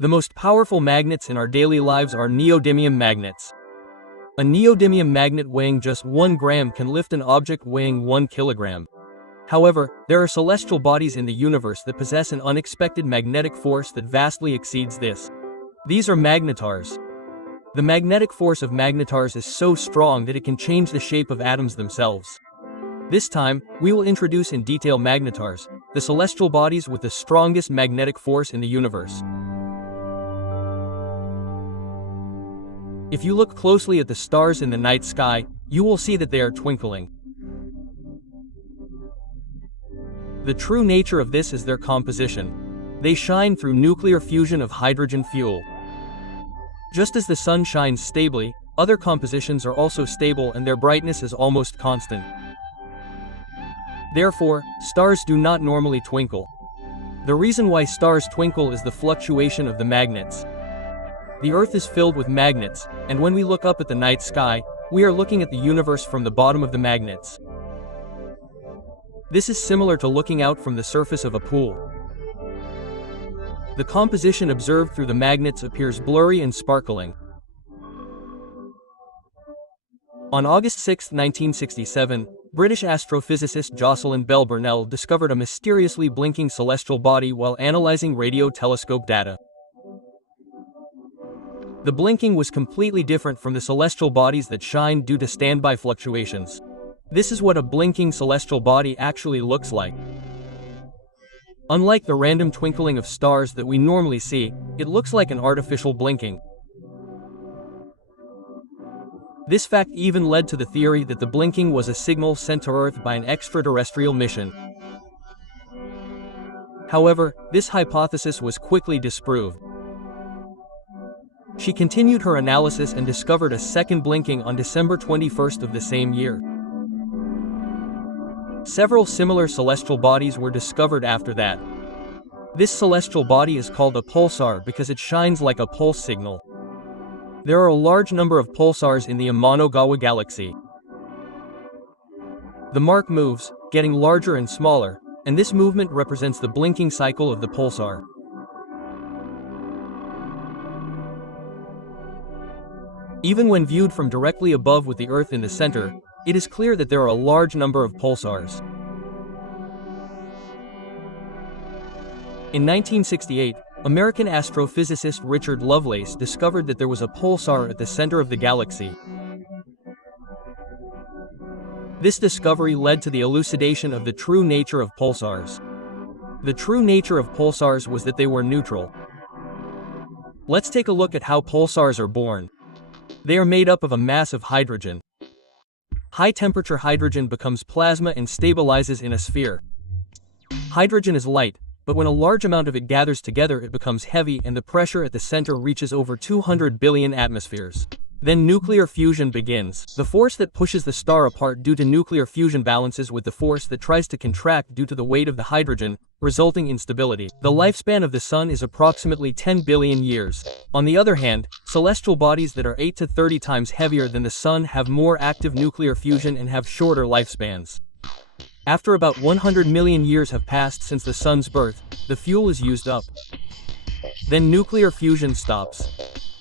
The most powerful magnets in our daily lives are neodymium magnets. A neodymium magnet weighing just 1 gram can lift an object weighing 1 kilogram. However, there are celestial bodies in the universe that possess an unexpected magnetic force that vastly exceeds this. These are magnetars. The magnetic force of magnetars is so strong that it can change the shape of atoms themselves. This time, we will introduce in detail magnetars, the celestial bodies with the strongest magnetic force in the universe. If you look closely at the stars in the night sky, you will see that they are twinkling. The true nature of this is their composition. They shine through nuclear fusion of hydrogen fuel. Just as the sun shines stably, other compositions are also stable and their brightness is almost constant. Therefore, stars do not normally twinkle. The reason why stars twinkle is the fluctuation of the magnets. The Earth is filled with magnets, and when we look up at the night sky, we are looking at the universe from the bottom of the magnets. This is similar to looking out from the surface of a pool. The composition observed through the magnets appears blurry and sparkling. On August 6, 1967, British astrophysicist Jocelyn Bell Burnell discovered a mysteriously blinking celestial body while analyzing radio telescope data. The blinking was completely different from the celestial bodies that shine due to standby fluctuations. This is what a blinking celestial body actually looks like. Unlike the random twinkling of stars that we normally see, it looks like an artificial blinking. This fact even led to the theory that the blinking was a signal sent to Earth by an extraterrestrial mission. However, this hypothesis was quickly disproved. She continued her analysis and discovered a second blinking on December 21st of the same year. Several similar celestial bodies were discovered after that. This celestial body is called a pulsar because it shines like a pulse signal. There are a large number of pulsars in the Amano-Gawa galaxy. The mark moves, getting larger and smaller, and this movement represents the blinking cycle of the pulsar. Even when viewed from directly above with the Earth in the center, it is clear that there are a large number of pulsars. In 1968, American astrophysicist Richard Lovelace discovered that there was a pulsar at the center of the galaxy. This discovery led to the elucidation of the true nature of pulsars. The true nature of pulsars was that they were neutral. Let's take a look at how pulsars are born. They are made up of a mass of hydrogen. High-temperature hydrogen becomes plasma and stabilizes in a sphere. Hydrogen is light, but when a large amount of it gathers together it becomes heavy and the pressure at the center reaches over 200 billion atmospheres. Then nuclear fusion begins. The force that pushes the star apart due to nuclear fusion balances with the force that tries to contract due to the weight of the hydrogen, resulting in stability. The lifespan of the Sun is approximately 10 billion years. On the other hand, celestial bodies that are 8 to 30 times heavier than the Sun have more active nuclear fusion and have shorter lifespans. After about 100 million years have passed since the Sun's birth, the fuel is used up. Then nuclear fusion stops.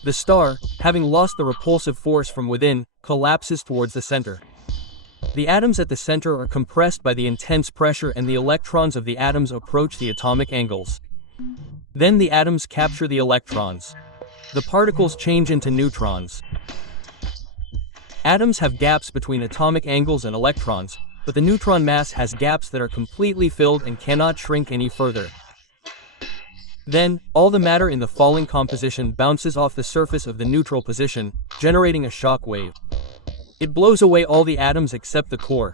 The star, having lost the repulsive force from within, collapses towards the center. The atoms at the center are compressed by the intense pressure and the electrons of the atoms approach the atomic angles. Then the atoms capture the electrons. The particles change into neutrons. Atoms have gaps between atomic angles and electrons, but the neutron mass has gaps that are completely filled and cannot shrink any further. Then, all the matter in the falling composition bounces off the surface of the neutral position, generating a shock wave. It blows away all the atoms except the core.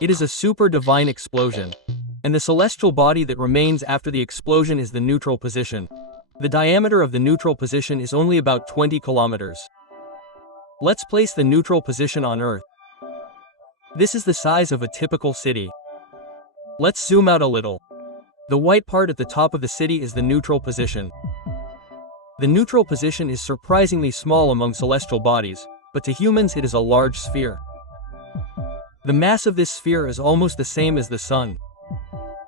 It is a super divine explosion. And the celestial body that remains after the explosion is the neutral position. The diameter of the neutral position is only about 20 kilometers. Let's place the neutral position on Earth. This is the size of a typical city. Let's zoom out a little. The white part at the top of the city is the neutral position. The neutral position is surprisingly small among celestial bodies, but to humans it is a large sphere. The mass of this sphere is almost the same as the Sun.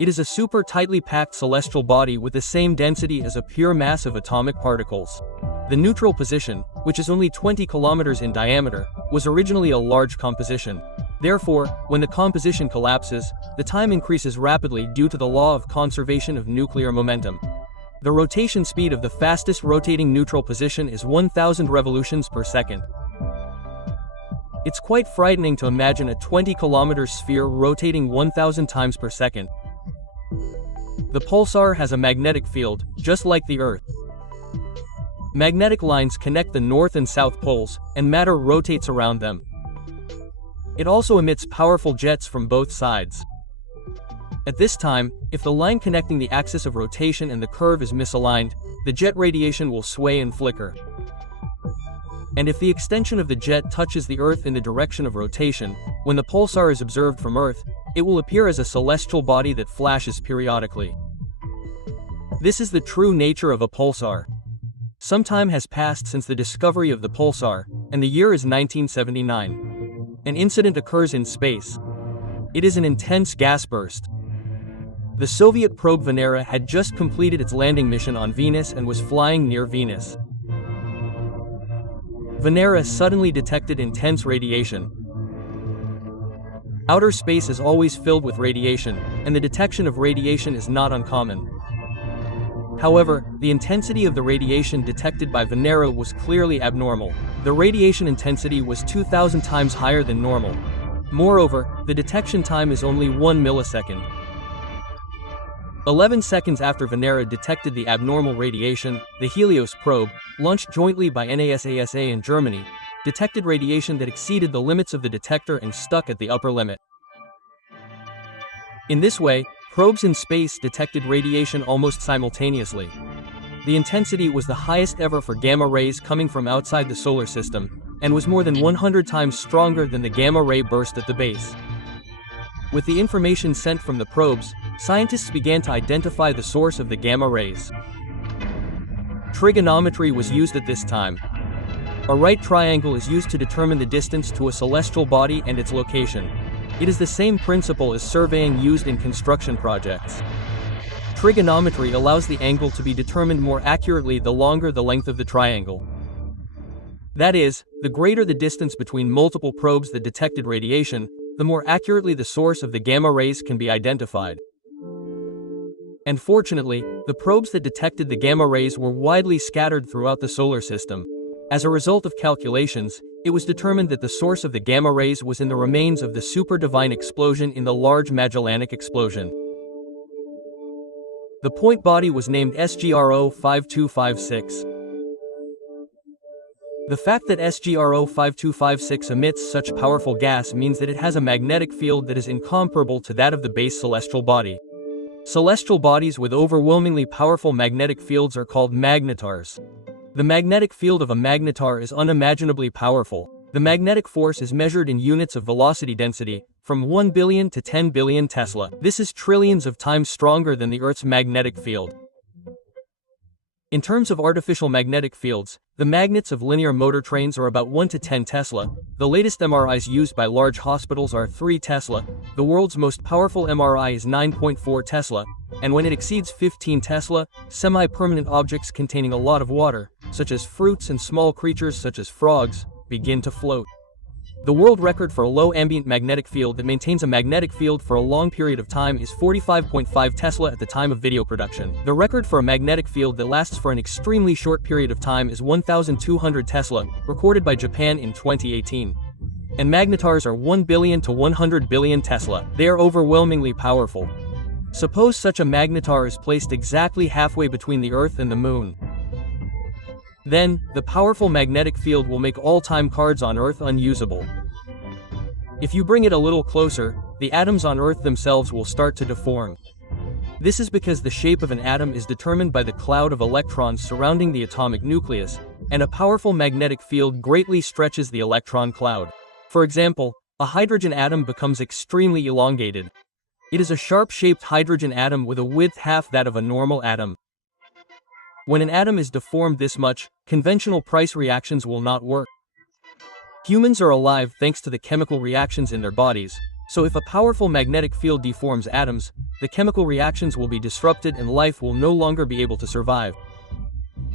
It is a super tightly packed celestial body with the same density as a pure mass of atomic particles. The neutral position, which is only 20 kilometers in diameter, was originally a large composition. Therefore, when the composition collapses, the time increases rapidly due to the law of conservation of nuclear momentum. The rotation speed of the fastest rotating neutral position is 1,000 revolutions per second. It's quite frightening to imagine a 20-kilometer sphere rotating 1,000 times per second. The pulsar has a magnetic field, just like the Earth. Magnetic lines connect the north and south poles, and matter rotates around them. It also emits powerful jets from both sides. At this time, if the line connecting the axis of rotation and the curve is misaligned, the jet radiation will sway and flicker. And if the extension of the jet touches the Earth in the direction of rotation, when the pulsar is observed from Earth, it will appear as a celestial body that flashes periodically. This is the true nature of a pulsar. Some time has passed since the discovery of the pulsar, and the year is 1979. An incident occurs in space. It is an intense gas burst. The Soviet probe Venera had just completed its landing mission on Venus and was flying near Venus. Venera suddenly detected intense radiation. Outer space is always filled with radiation, and the detection of radiation is not uncommon. However, the intensity of the radiation detected by Venera was clearly abnormal. The radiation intensity was 2,000 times higher than normal. Moreover, the detection time is only 1 millisecond. 11 seconds after Venera detected the abnormal radiation, the Helios probe, launched jointly by NASA and Germany, detected radiation that exceeded the limits of the detector and stuck at the upper limit. In this way, probes in space detected radiation almost simultaneously. The intensity was the highest ever for gamma rays coming from outside the solar system, and was more than 100 times stronger than the gamma ray burst at the base. With the information sent from the probes, scientists began to identify the source of the gamma rays. Trigonometry was used at this time. A right triangle is used to determine the distance to a celestial body and its location. It is the same principle as surveying used in construction projects. Trigonometry allows the angle to be determined more accurately the longer the length of the triangle. That is, the greater the distance between multiple probes that detected radiation, the more accurately the source of the gamma rays can be identified. And fortunately, the probes that detected the gamma rays were widely scattered throughout the solar system. As a result of calculations, it was determined that the source of the gamma rays was in the remains of the super-divine explosion in the Large Magellanic Explosion. The point body was named SGRO 5256. The fact that SGRO 5256 emits such powerful gas means that it has a magnetic field that is incomparable to that of the base celestial body. Celestial bodies with overwhelmingly powerful magnetic fields are called magnetars. The magnetic field of a magnetar is unimaginably powerful. The magnetic force is measured in units of velocity density, from 1 billion to 10 billion Tesla. This is trillions of times stronger than the Earth's magnetic field. In terms of artificial magnetic fields, the magnets of linear motor trains are about 1 to 10 Tesla. The latest MRIs used by large hospitals are 3 Tesla. The world's most powerful MRI is 9.4 Tesla, and when it exceeds 15 Tesla, semi-permanent objects containing a lot of water, such as fruits and small creatures such as frogs, begin to float. The world record for a low ambient magnetic field that maintains a magnetic field for a long period of time is 45.5 Tesla at the time of video production. The record for a magnetic field that lasts for an extremely short period of time is 1,200 Tesla, recorded by Japan in 2018. And magnetars are 1 billion to 100 billion Tesla. They are overwhelmingly powerful. Suppose such a magnetar is placed exactly halfway between the Earth and the Moon. Then, the powerful magnetic field will make all time cards on Earth unusable. If you bring it a little closer, the atoms on Earth themselves will start to deform. This is because the shape of an atom is determined by the cloud of electrons surrounding the atomic nucleus, and a powerful magnetic field greatly stretches the electron cloud. For example, a hydrogen atom becomes extremely elongated. It is a sharp-shaped hydrogen atom with a width half that of a normal atom. When an atom is deformed this much, conventional price reactions will not work. Humans are alive thanks to the chemical reactions in their bodies, So if a powerful magnetic field deforms atoms, the chemical reactions will be disrupted and life will no longer be able to survive.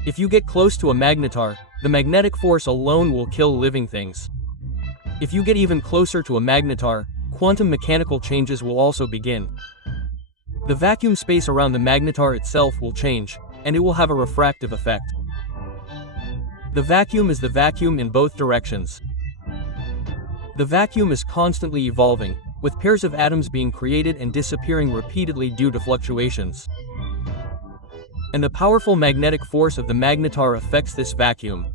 If you get close to a magnetar, the magnetic force alone will kill living things. If you get even closer to a magnetar, quantum mechanical changes will also begin. The vacuum space around the magnetar itself will change, and it will have a refractive effect. The vacuum is the vacuum in both directions. The vacuum is constantly evolving, with pairs of atoms being created and disappearing repeatedly due to fluctuations. And the powerful magnetic force of the magnetar affects this vacuum.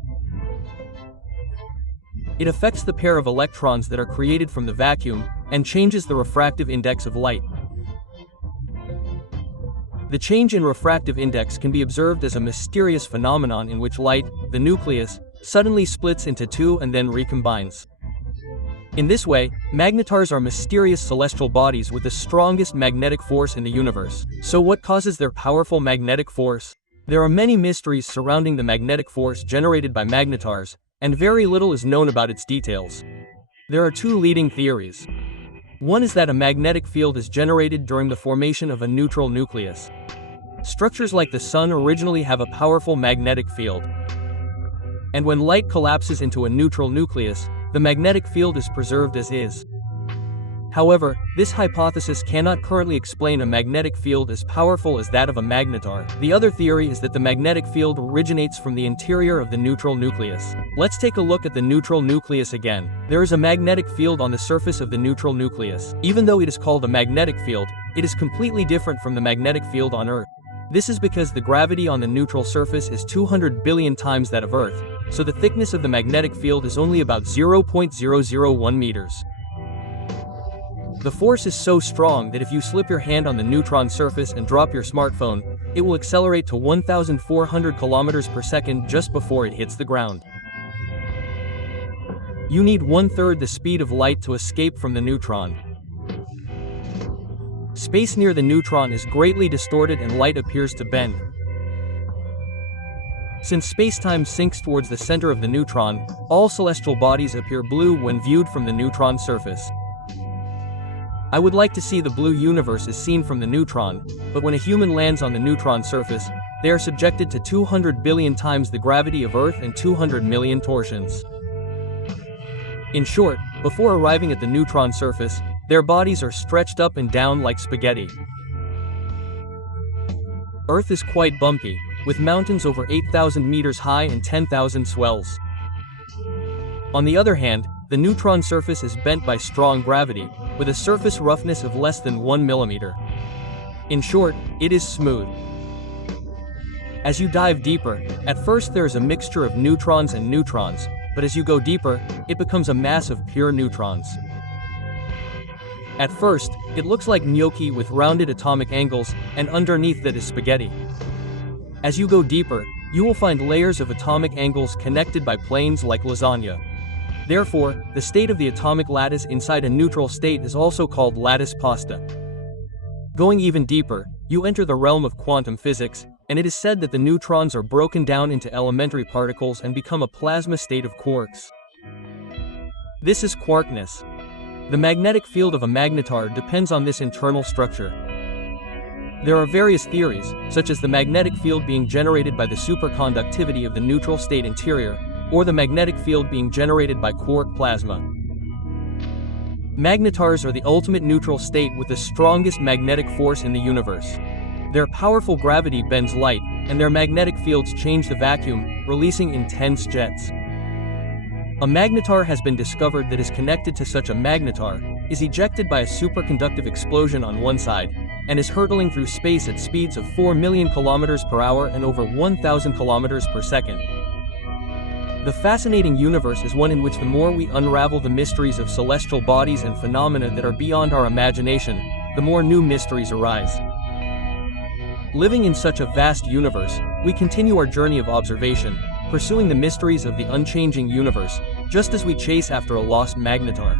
It affects the pair of electrons that are created from the vacuum, and changes the refractive index of light. The change in refractive index can be observed as a mysterious phenomenon in which light, the nucleus, suddenly splits into two and then recombines. In this way, magnetars are mysterious celestial bodies with the strongest magnetic force in the universe. So what causes their powerful magnetic force? There are many mysteries surrounding the magnetic force generated by magnetars, and very little is known about its details. There are two leading theories. One is that a magnetic field is generated during the formation of a neutral nucleus. Structures like the Sun originally have a powerful magnetic field. And when light collapses into a neutral nucleus, the magnetic field is preserved as is. However, this hypothesis cannot currently explain a magnetic field as powerful as that of a magnetar. The other theory is that the magnetic field originates from the interior of the neutral nucleus. Let's take a look at the neutral nucleus again. There is a magnetic field on the surface of the neutral nucleus. Even though it is called a magnetic field, it is completely different from the magnetic field on Earth. This is because the gravity on the neutral surface is 200 billion times that of Earth, so the thickness of the magnetic field is only about 0.001 meters. The force is so strong that if you slip your hand on the neutron surface and drop your smartphone, it will accelerate to 1,400 kilometers per second just before it hits the ground. You need 1/3 the speed of light to escape from the neutron. Space near the neutron is greatly distorted and light appears to bend. Since space-time sinks towards the center of the neutron, all celestial bodies appear blue when viewed from the neutron surface. I would like to see the blue universe as seen from the neutron, but when a human lands on the neutron surface, they are subjected to 200 billion times the gravity of Earth and 200 million torsions. In short, before arriving at the neutron surface, their bodies are stretched up and down like spaghetti. Earth is quite bumpy, with mountains over 8,000 meters high and 10,000 swells. On the other hand, the neutron surface is bent by strong gravity, with a surface roughness of less than 1 millimeter. In short, it is smooth. As you dive deeper, at first there is a mixture of neutrons and neutrons, but as you go deeper, it becomes a mass of pure neutrons. At first, it looks like gnocchi with rounded atomic angles, and underneath that is spaghetti. As you go deeper, you will find layers of atomic angles connected by planes like lasagna. Therefore, the state of the atomic lattice inside a neutral state is also called lattice pasta. Going even deeper, you enter the realm of quantum physics, and it is said that the neutrons are broken down into elementary particles and become a plasma state of quarks. This is quarkness. The magnetic field of a magnetar depends on this internal structure. There are various theories, such as the magnetic field being generated by the superconductivity of the neutral state interior, or the magnetic field being generated by quark plasma. Magnetars are the ultimate neutral state with the strongest magnetic force in the universe. Their powerful gravity bends light, and their magnetic fields change the vacuum, releasing intense jets. A magnetar has been discovered that is connected to such a magnetar, is ejected by a superconductive explosion on one side, and is hurtling through space at speeds of 4 million kilometers per hour and over 1,000 kilometers per second. The fascinating universe is one in which the more we unravel the mysteries of celestial bodies and phenomena that are beyond our imagination, the more new mysteries arise. Living in such a vast universe, we continue our journey of observation, pursuing the mysteries of the unchanging universe, just as we chase after a lost magnetar.